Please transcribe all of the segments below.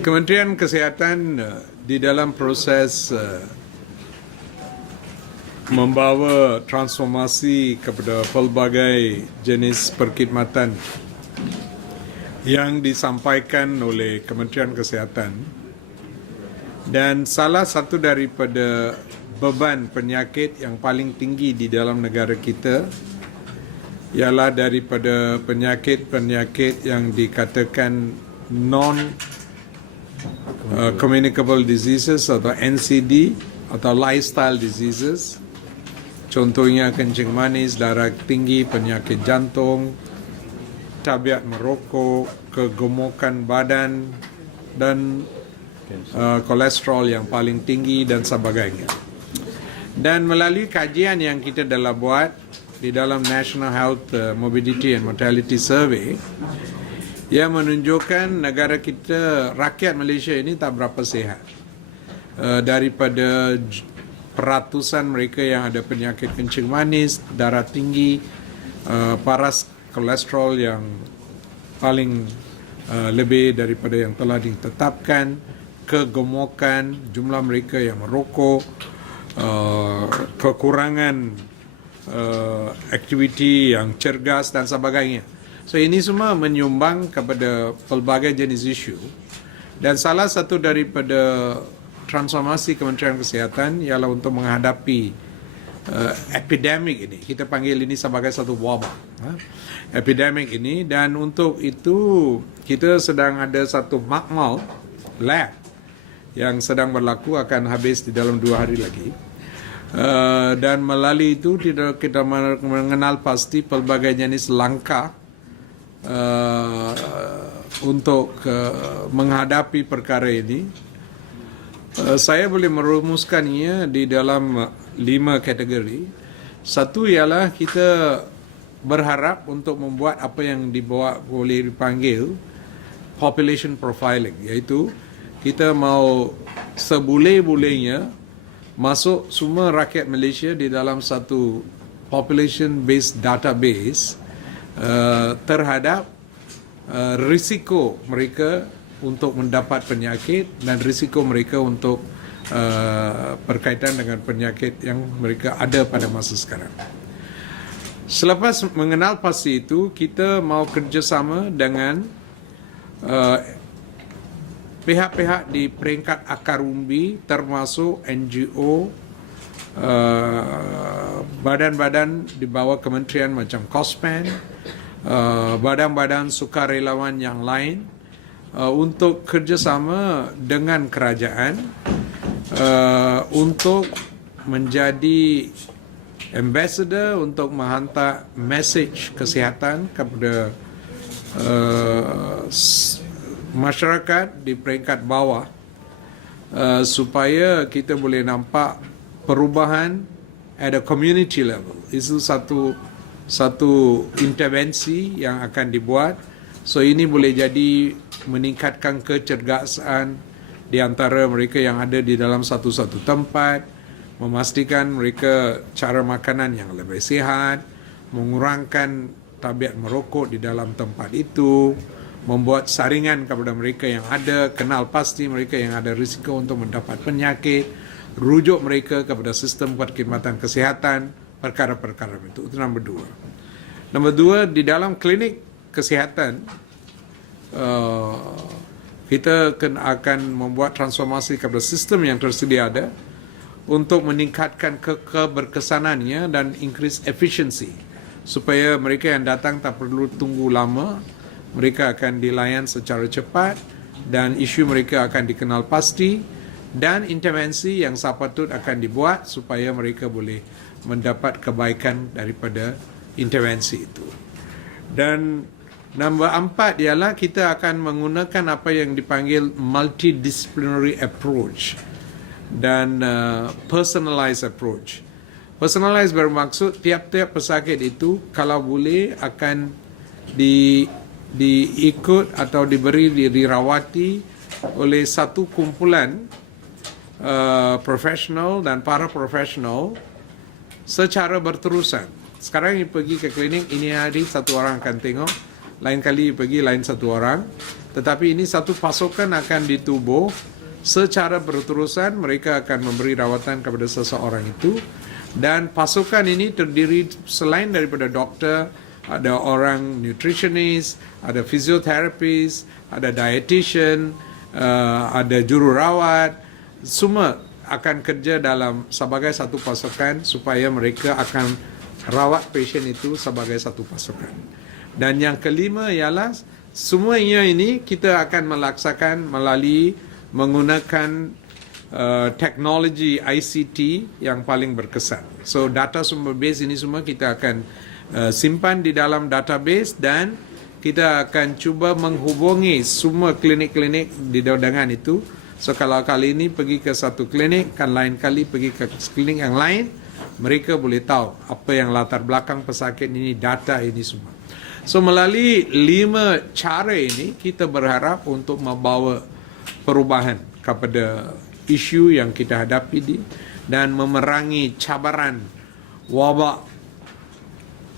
Kementerian Kesihatan di dalam proses membawa transformasi kepada pelbagai jenis perkhidmatan yang disampaikan oleh Kementerian Kesihatan, dan salah satu daripada beban penyakit yang paling tinggi di dalam negara kita ialah daripada penyakit-penyakit yang dikatakan non-communicable diseases atau NCD atau lifestyle diseases. Contohnya kencing manis, darah tinggi, penyakit jantung, tabiat merokok, kegemukan badan, dan kolesterol yang paling tinggi dan sebagainya. Dan melalui kajian yang kita telah buat di dalam National Health Morbidity and Mortality Survey, yang menunjukkan negara kita, rakyat Malaysia ini tak berapa sihat. Daripada peratusan mereka yang ada penyakit kencing manis, darah tinggi, paras kolesterol yang paling lebih daripada yang telah ditetapkan, kegemukan, jumlah mereka yang merokok, kekurangan aktiviti yang cergas dan sebagainya. So ini semua menyumbang kepada pelbagai jenis isu, dan salah satu daripada transformasi Kementerian Kesihatan ialah untuk menghadapi epidemik ini. Kita panggil ini sebagai satu wabak, epidemik ini, dan untuk itu kita sedang ada satu makmal lab yang sedang berlaku, akan habis di dalam 2 hari lagi. Dan melalui itu kita mengenal pasti pelbagai jenis langkah untuk menghadapi perkara ini. Saya boleh merumuskannya di dalam 5 kategori. Satu ialah kita berharap untuk membuat apa yang boleh dipanggil population profiling, iaitu kita mau seboleh-bolehnya masuk semua rakyat Malaysia di dalam satu population based database terhadap risiko mereka untuk mendapat penyakit dan risiko mereka untuk berkaitan dengan penyakit yang mereka ada pada masa sekarang. Selepas mengenal pasti itu, kita mau kerjasama dengan pihak-pihak di peringkat akar umbi, termasuk NGO, badan-badan di bawah kementerian macam KOSPEN, badan-badan sukarelawan yang lain, untuk kerjasama dengan kerajaan untuk menjadi ambassador untuk menghantar mesej kesihatan kepada masyarakat di peringkat bawah, supaya kita boleh nampak perubahan at a community level. Itu satu intervensi yang akan dibuat. So ini boleh jadi meningkatkan kecergasan di antara mereka yang ada di dalam satu-satu tempat, memastikan mereka cara makanan yang lebih sihat, mengurangkan tabiat merokok di dalam tempat itu, membuat saringan kepada mereka yang ada, kenal pasti mereka yang ada risiko untuk mendapat penyakit, rujuk mereka kepada sistem perkhidmatan kesihatan, perkara-perkara itu. Itu nombor 2. Nombor 2, di dalam klinik kesihatan, kita akan membuat transformasi kepada sistem yang tersedia ada untuk meningkatkan keberkesanannya dan increase efficiency, supaya mereka yang datang tak perlu tunggu lama, mereka akan dilayan secara cepat dan isu mereka akan dikenal pasti, dan intervensi yang sepatut akan dibuat supaya mereka boleh mendapat kebaikan daripada intervensi itu. Dan nombor 4 ialah kita akan menggunakan apa yang dipanggil multidisciplinary approach dan personalized approach. Personalized bermaksud tiap-tiap pesakit itu kalau boleh akan diikut atau dirawati oleh satu kumpulan profesional dan para profesional secara berterusan. Sekarang you pergi ke klinik, ini hari satu orang akan tengok, lain kali you pergi lain satu orang, Tetapi ini satu pasokan akan ditubuh secara berterusan. Mereka akan memberi rawatan kepada seseorang itu, dan pasokan ini terdiri selain daripada doktor, ada orang nutritionist, ada physiotherapist, ada dietitian, ada jururawat, semua akan kerja dalam sebagai satu pasukan supaya mereka akan rawat pasien itu sebagai satu pasukan. Dan yang kelima ialah semuanya ini kita akan melaksanakan melalui menggunakan teknologi ICT yang paling berkesan. So data sumber base ini semua kita akan simpan di dalam database, dan kita akan cuba menghubungi semua klinik-klinik di dengan itu. So kalau kali ini pergi ke satu klinik, kan lain kali pergi ke klinik yang lain, mereka boleh tahu apa yang latar belakang pesakit ini, data ini semua. So melalui 5 cara ini kita berharap untuk membawa perubahan kepada isu yang kita hadapi dan memerangi cabaran wabak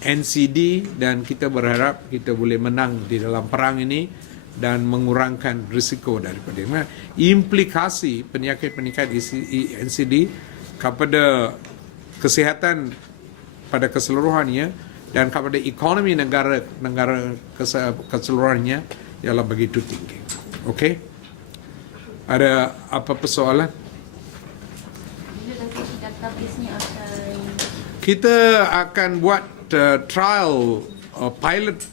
NCD, dan kita berharap kita boleh menang di dalam perang ini dan mengurangkan risiko daripada implikasi penyakit-penyakit NCD kepada kesihatan pada keseluruhannya dan kepada ekonomi negara keseluruhannya ialah begitu tinggi. Okey? Ada apa persoalan? Kita akan buat trial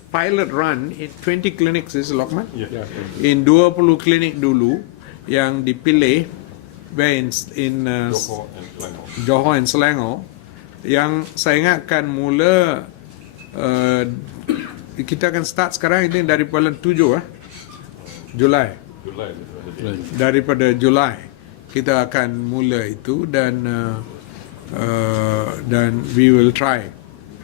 pilot run in 20 clinics, is Lokman? Yeah. In 20 klinik dulu yang dipilih in Johor and Selangor, yang saya ingatkan mula kita akan start sekarang ini dari bulan 7 Julai. Daripada Julai kita akan mula itu, dan we will try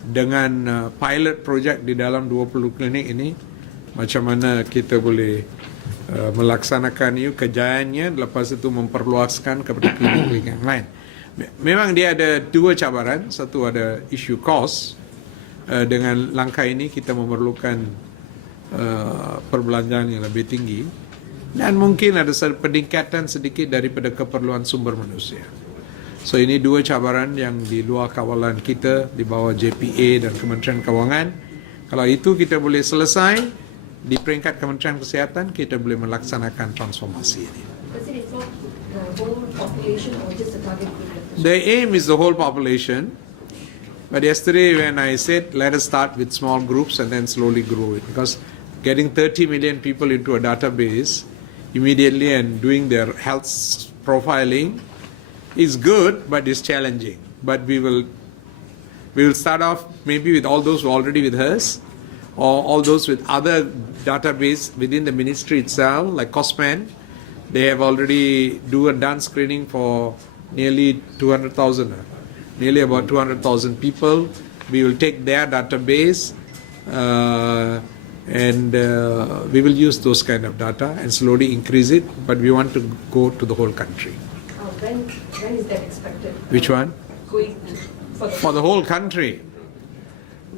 dengan pilot project di dalam 20 klinik ini macam mana kita boleh melaksanakan itu kejayaannya, lepas itu memperluaskan kepada klinik-klinik yang lain. Memang dia ada 2 cabaran. Satu ada isu kos. Dengan langkah ini kita memerlukan perbelanjaan yang lebih tinggi, dan mungkin ada peningkatan sedikit daripada keperluan sumber manusia. So ini 2 cabaran yang di luar kawalan kita di bawah JPA dan Kementerian Kewangan. Kalau itu kita boleh selesai di peringkat Kementerian Kesihatan, kita boleh melaksanakan transformasi ini. The aim is the whole population. But yesterday when I said let us start with small groups and then slowly grow it, because getting 30 million people into a database immediately and doing their health profiling is good, but it's challenging. But we will start off maybe with all those who are already with us, or all those with other database within the ministry itself, like COSMAN. They have already done screening for nearly 200,000, nearly about 200,000 people. We will take their database and we will use those kind of data and slowly increase it, but we want to go to the whole country. When is that expected? Which one? Going For the whole country.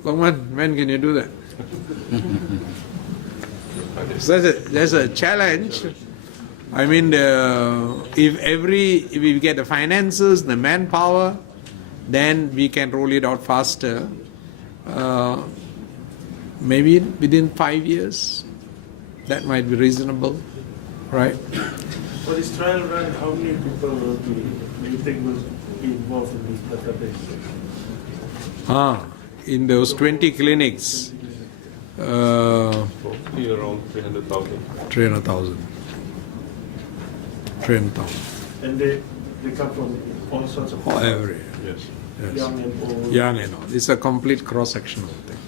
When can you do that? So there's a challenge. I mean, if we get the finances, the manpower, then we can roll it out faster. Maybe within 5 years, that might be reasonable, right? For this trial run, how many people do you think will be involved in this database? In those 20 clinics, Probably around 300,000. 300,000. And they come from all sorts of Oh, every. Yes. Yes. young and old. Young and all. It's a complete cross-sectional thing,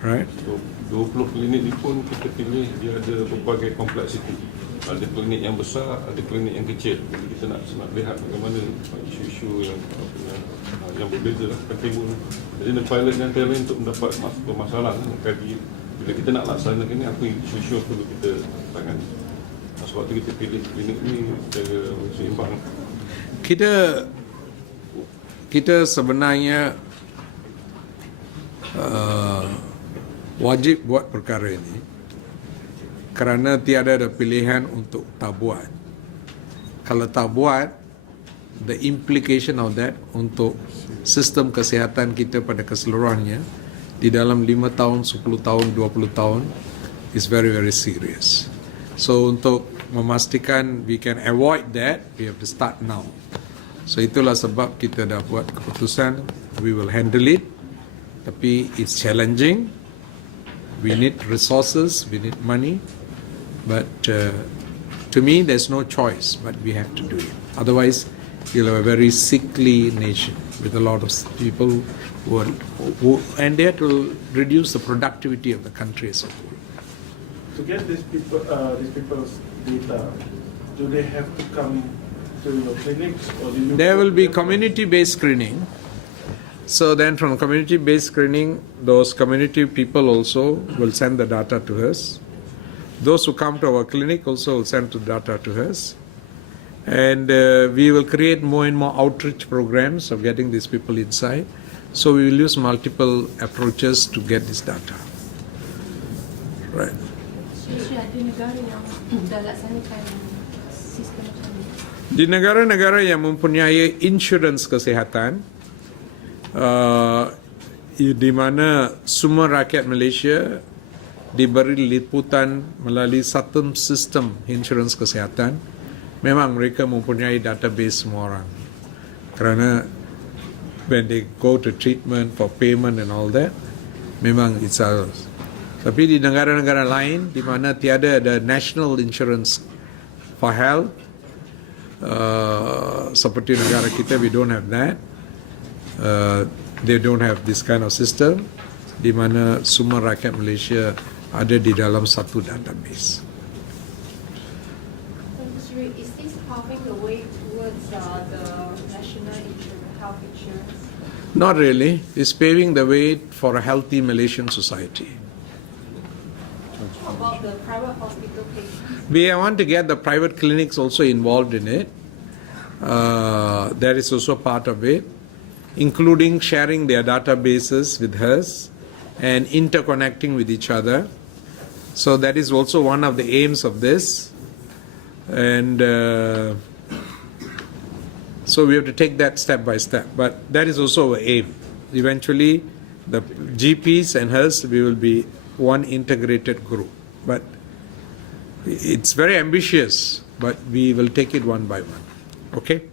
right? So 20 klinik ni pun kita pilih dia ada berbagai kompleksiti. Ada klinik yang besar, ada klinik yang kecil. Jadi kita nak lihat bagaimana isu-isu yang berbeza akan timbul. Jadi the pilot dan tailor untuk mendapat masalah mengkaji bila kita nak laksanakan ni apa isu-isu yang perlu kita tangani. Sebab tu kita pilih klinik ni secara seimbang. Kita sebenarnya wajib buat perkara ini kerana tiada ada pilihan untuk tak buat. Kalau tak buat, the implication of that untuk sistem kesihatan kita pada keseluruhannya di dalam 5 tahun, 10 tahun, 20 tahun is very, very serious. So untuk memastikan we can avoid that, we have to start now. So itulah sebab kita dah buat keputusan, we will handle it. Tapi it's challenging. We need resources, we need money. But to me, there's no choice, but we have to do it. Otherwise, you'll have a very sickly nation with a lot of people and that will reduce the productivity of the country as a whole. To get these people's data, do they have to come to your clinics or do you? There will be community-based screening. So then from community-based screening, those community people also will send the data to us. Those who come to our clinic also will send the data to us. And we will create more and more outreach programs of getting these people inside. So we will use multiple approaches to get this data. Right. Ada negara yang dah laksanakan sistem macam ni. Di negara-negara yang mempunyai insurans kesihatan, di mana semua rakyat Malaysia diberi liputan melalui satu sistem insurans kesihatan, memang mereka mempunyai database semua orang. Kerana when they go to treatment for payment and all that, memang it's ours. Tapi di negara-negara lain di mana tiada ada national insurance for health, seperti negara kita, we don't have that. They don't have this kind of system di mana semua rakyat Malaysia ada di dalam satu database. Seri, is this paving the way towards the national health insurance? Not really. It's paving the way for a healthy Malaysian society. How about the private hospital patients? We want to get the private clinics also involved in it. That is also part of it, including sharing their databases with us and interconnecting with each other. So that is also one of the aims of this. And so we have to take that step by step. But that is also our aim. Eventually, the GPs and us, we will be one integrated group. But it's very ambitious, but we will take it one by one. Okay?